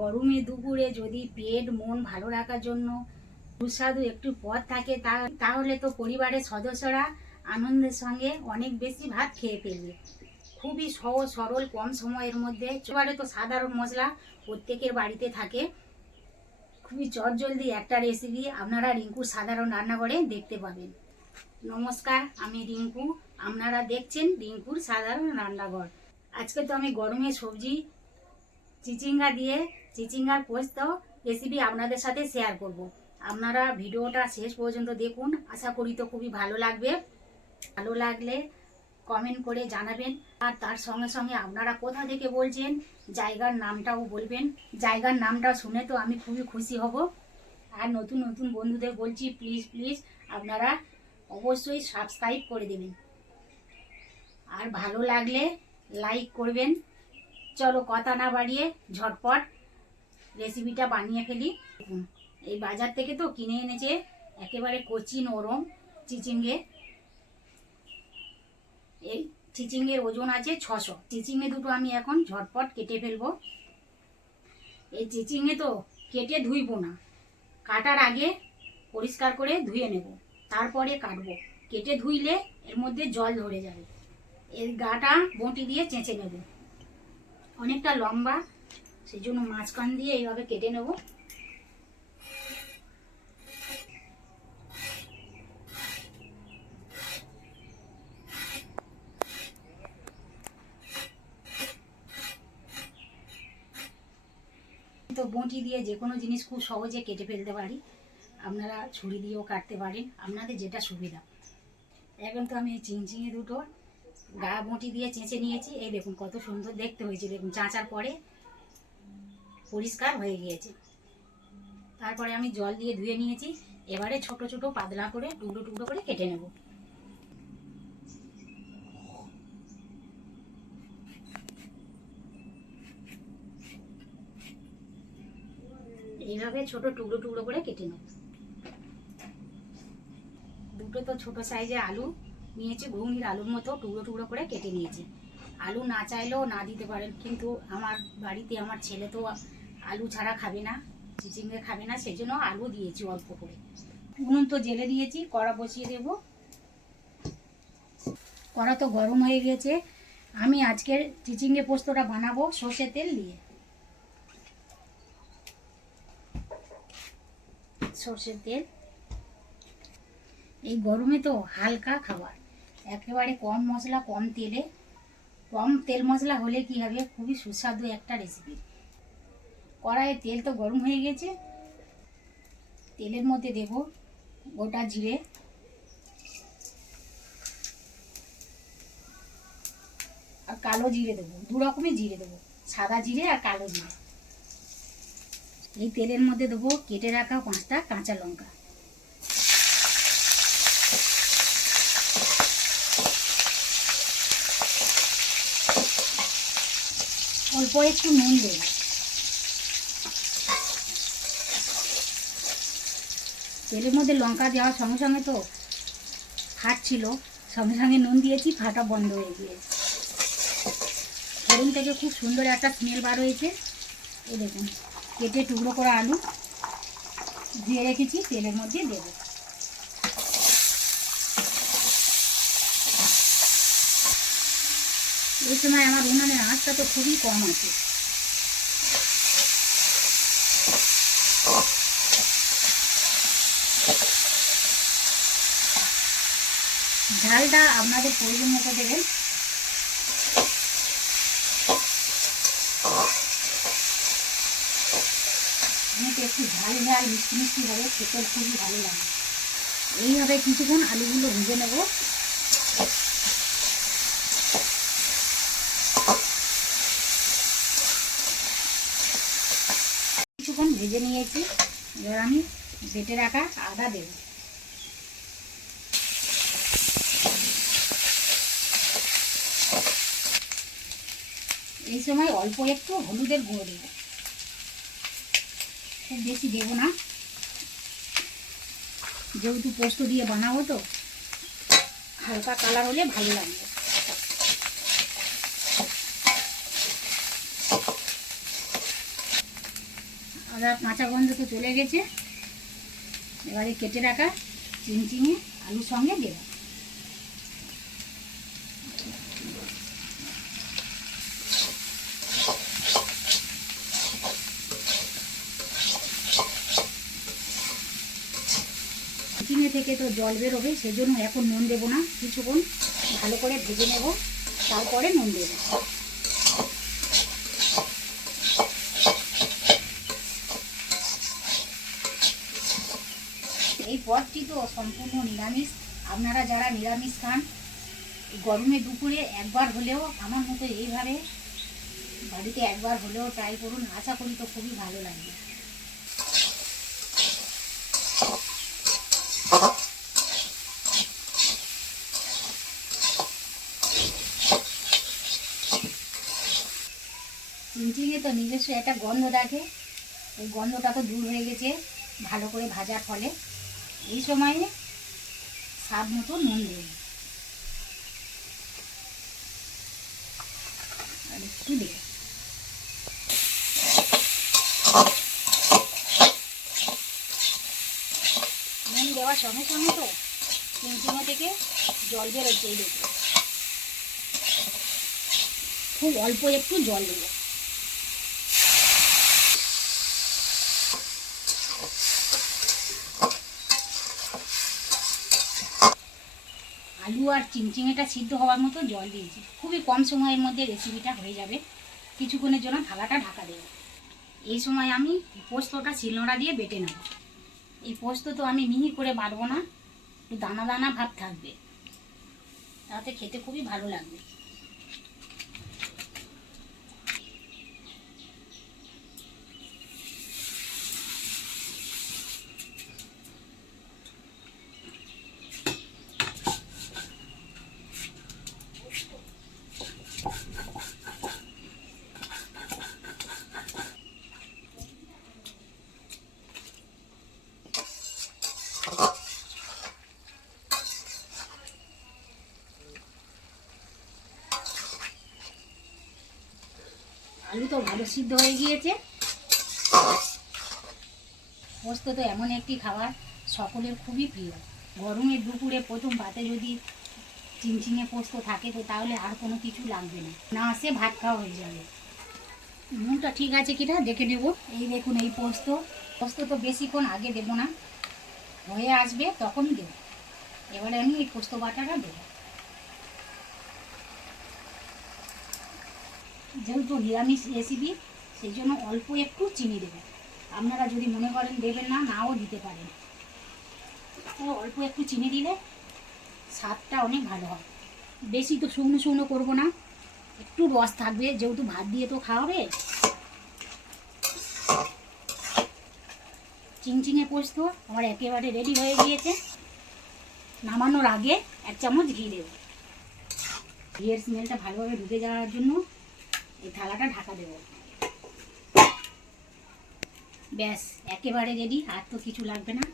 গরমে দুপুরে যদি পেট মন ভালো রাখার জন্য সুস্বাদু একটু পদ থাকে তাহলে তো পরিবারের সদস্যরা আনন্দের সঙ্গে অনেক বেশি ভাত খেয়ে ফেলবে। খুবই সহজ সরল কম সময়ের মধ্যে। এবারে তো সাধারণ মশলা প্রত্যেকের বাড়িতে থাকে। খুবই চটজলদি একটা রেসিপি আপনারা রিঙ্কুর সাধারণ রান্নাঘরে দেখতে পাবেন। নমস্কার, আমি রিঙ্কু। আপনারা দেখছেন রিঙ্কুর সাধারণ রান্নাঘর। আজকে তো আমি গরমের সবজি চিচিঙ্গা দিয়ে চিচিঙ্গার পোস্ত রেসিপি আপনাদের সাথে শেয়ার করব। আপনারা ভিডিওটা শেষ পর্যন্ত দেখুন, আশা করি তো খুবই ভালো লাগবে। ভালো লাগলে কমেন্ট করে জানাবেন, আর তার সঙ্গে সঙ্গে আপনারা কোথা থেকে বলছেন জায়গার নামটাও বলবেন। জায়গার নামটা শুনে তো আমি খুবই খুশি হব। আর নতুন নতুন বন্ধুদের বলছি, প্লিজ প্লিজ আপনারা অবশ্যই সাবস্ক্রাইব করে দেবেন, আর ভালো লাগলে লাইক করবেন। চলো কথা না বাড়িয়ে ঝটপট রেসিপিটা বানিয়ে ফেলি। এই বাজার থেকে তো কিনে এনেছে একেবারে কচি নরম চিচিঙ্গে। এই চিচিঙ্গের ওজন আছে 600। চিচিঙ্গে দুটো আমি এখন ঝটপট কেটে ফেলবো। এই চিচিঙ্গে তো কেটে ধুইব না, কাটার আগে পরিষ্কার করে ধুয়ে নেব, তারপরে কাটবো। কেটে ধুইলে এর মধ্যে জল ধরে যাবে। এর গাটা বঁটি দিয়ে চেঁচে নেব। অনেকটা লম্বা, সেই জন্য মাঝখান দিয়ে এইভাবে কেটে নেব। তো বঁটি দিয়ে যে কোনো জিনিস খুব সহজে কেটে ফেলতে পারি। আপনারা ছুরি দিয়েও কাটতে পারেন, আপনাদের যেটা সুবিধা। এখন তো আমি এই চিংচিঙে দুটো গা বঁটি দিয়ে চেঁচে নিয়েছি। এই দেখুন কত সুন্দর দেখতে হয়েছে। দেখুন চাঁচার পরে পরিষ্কার হয়ে গিয়েছে। তারপরে আমি জল দিয়ে ধুয়ে নিয়েছি। এবারে ছোট ছোট পাতলা করে টুকরো টুকরো করে কেটে নেব। এইভাবে ছোট টুকরো টুকরো করে কেটে নেব। দুটো তো ছোট সাইজে আলু নিয়েছি, ঘুগনির আলুর মতো টুকরো টুকরো করে কেটে নিয়েছি। আলু না চাইলেও না দিতে পারেন, কিন্তু আমার বাড়িতে আমার ছেলে তো আলু ছাড়া খাবে না, চিচিঙ্গে খাবে না, সেই জন্য আলু দিয়েছি অল্প করে। উনুন তো জেলে দিয়েছি, কড়া বসিয়ে দেব। কড়া তো গরম হয়ে গেছে। আমি আজকের চিচিঙ্গে পোস্তটা বানাবো সর্ষের তেল দিয়ে। সর্ষের তেল, এই গরমে তো হালকা খাবার, একেবারে কম মশলা কম তেলে। কম তেল মশলা হলে কি হবে, খুবই সুস্বাদু একটা রেসিপি। কড়াইয়ে তেল তো গরম হয়ে গেছে। তেলের মধ্যে দেব গোটা জিরে, আর কালো জিরে দেবো। দু রকমের জিরে দেবো, সাদা জিরে আর কালো জিরে। এই তেলের মধ্যে দেবো কেটে রাখা 5টা কাঁচা লঙ্কা। অল্প একটু নুন দেব। তেলের মধ্যে লঙ্কা দেওয়ার সঙ্গে সঙ্গে তো ফাটছিল, সঙ্গে সঙ্গে নুন দিয়েছি, ফাটা বন্ধ হয়ে গিয়েছে। ফোড়ন থেকে খুব সুন্দর একটা স্মেল বার হয়েছে। এই দেখুন কেটে টুকরো করা আলু ধুয়ে রেখেছি, তেলের মধ্যে দেব। এই সময় আমার উনানের আঁচটা তো খুবই কম আছে। ঝালটা আপনাদের প্রয়োজন মতো দেবেন। আমি তো একটু ঝাল ঝাল মিষ্টি মিষ্টি হবে, খেতে খুবই ভালো লাগে। এইভাবে কিছুক্ষণ আলুগুলো ভেজে নেব। কিছুক্ষণ ভেজে নিয়েছি। এবার আমি বেটে রাখা আদা দেব। এই সময় অল্প একটু হলুদের গুঁড়ো দেব, খুব বেশি দেব না, যেহেতু পোস্ত দিয়ে বানাবো তো হালকা কালার হলে ভালো লাগবে। আদা কাঁচা গন্ধ তো চলে গেছে। এবারে কেটে রাখা চিংচিঙে আলুর সঙ্গে দেব। চিংড়ি থেকে তো জল বেরোবে, সেজন্য এখন নুন দেবো না, কিছুক্ষণ ভালো করে ভেজে নেব, তারপরে নুন দেব। এই পদটি তো সম্পূর্ণ নিরামিষ। আপনারা যারা নিরামিষ খান, গরমে দুপুরে একবার হলেও আমার মতো এইভাবে বাড়িতে একবার হলেও ট্রাই করুন। আশা করি তো খুবই ভালো লাগবে। চিংচিঙে তো নিজস্ব একটা গন্ধ থাকে, ওই গন্ধটা তো দূর হয়ে গেছে ভালো করে ভাজার ফলে। এই সময়ে স্বাদ মতো নুন দেব আর একটু দেব। নুন দেওয়ার সঙ্গে সঙ্গে তো চিংচিঙে থেকে জল বেরোচ্ছে, এই দেখো খুব অল্প একটু জল দেবো। আলু আর চিংচিঙেটা সিদ্ধ হওয়ার মতো জল দিয়েছি। খুবই কম সময়ের মধ্যে রেসিপিটা হয়ে যাবে। কিছুক্ষণের জন্য থালাটা ঢাকা দেব। এই সময় আমি পোস্তটা শিলনোড়া দিয়ে বেটে নেব। এই পোস্ত তো আমি মিহি করে বাটবো না, একটু দানা দানা ভাব থাকবে, তাতে খেতে খুবই ভালো লাগবে। আলু তো ভালো সিদ্ধ হয়ে গিয়েছে। পোস্ত তো এমন একটি খাবার সকলের খুবই প্রিয়। গরমের দুপুরে প্রথম ভাতে যদি চিংচিঙে পোস্ত থাকে তো তাহলে আর কোনো কিছু লাগবে না, না আসে ভাত খাওয়া হয়ে যাবে। নুনটা ঠিক আছে কিনা দেখে নেব। এই দেখুন এই পোস্ত পোস্ত তো বেশিক্ষণ আগে দেবো না, হয়ে আসবে তখন দেব। এবারে আমি এই পোস্ত বাটাটা দেবো। যেহেতু নিরামিষ রেসিপি সেই জন্য অল্প একটু চিনি দেবেন। আপনারা যদি মনে করেন দেবেন না, নাও দিতে পারেন। তো অল্প একটু চিনি দিলে স্বাদটা অনেক ভালো হয়। বেশি তো শুকনো শুকনো করবো না, একটু রস থাকবে, যেহেতু ভাত দিয়ে তো খাওয়াবে। চিংচিঙে পোস্ত আমার একেবারে রেডি হয়ে গিয়েছে। নামানোর আগে 1 চামচ ঘি দেব। ঘিয়ের স্মেলটা ভালোভাবে ঢুকে যাওয়ার জন্য এই থালাটা ঢাকা দেব। ব্যাস একেবারে রেডি, আর তো কিছু লাগবে না।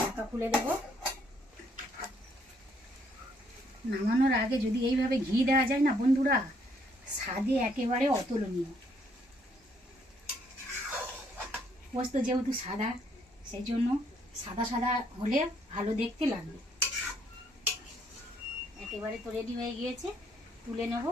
ঢাকা খুলে দেব। নামানোর আগে যদি এইভাবে ঘি দেওয়া যায় না বন্ধুরা, স্বাদে একেবারে অতুলনীয়। পোস্ত যেহেতু সাদা, সেই জন্য সাদা সাদা হলে ভালো দেখতে লাগবে। একেবারে তো রেডি হয়ে গিয়েছে, তুলে নেব।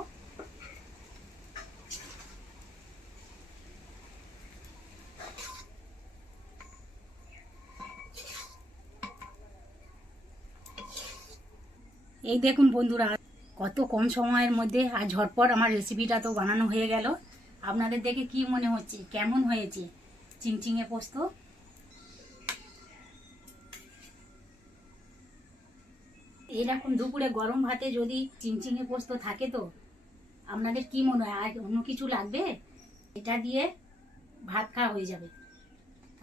এই দেখুন বন্ধুরা, কত কম সময়ের মধ্যে আর ঝটপট আমার রেসিপিটা তো বানানো হয়ে গেল। আপনাদের দেখে কি মনে হচ্ছে, কেমন হয়েছে চিংচিঙে পোস্ত? এরকম দুপুরে গরম ভাতে যদি চিংচিঙে পোস্ত থাকে তো আপনাদের কি মনে হয় আর অন্য কিছু লাগবে? এটা দিয়ে ভাত খাওয়া হয়ে যাবে।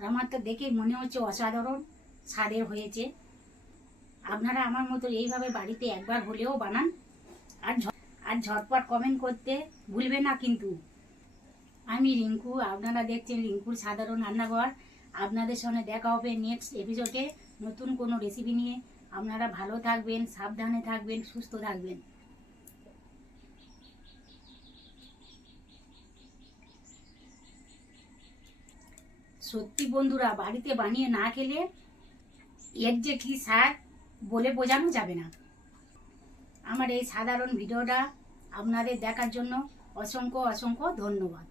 আমার তো দেখে মনে হচ্ছে অসাধারণ স্বাদের হয়েছে। আপনারা আমার মতো এইভাবে বাড়িতে একবার হলেও বানান। আর ঝটপট কমেন্ট করতে ভুলবে না কিন্তু। আমি রিঙ্কু, আপনারা দেখছেন রিঙ্কুর সাধারণ রান্নাঘর। আপনাদের সঙ্গে দেখা হবে নেক্সট এপিসোডে নতুন কোনো রেসিপি নিয়ে। আপনারা ভালো থাকবেন, সাবধানে থাকবেন, সুস্থ থাকবেন। সত্যি বন্ধুরা, বাড়িতে বানিয়ে না খেলে এর যে কী স্বাদ বলে বোঝানো যাবে না। আমার এই সাধারণ ভিডিওটা আপনাদের দেখার জন্য অসংখ্য অসংখ্য ধন্যবাদ।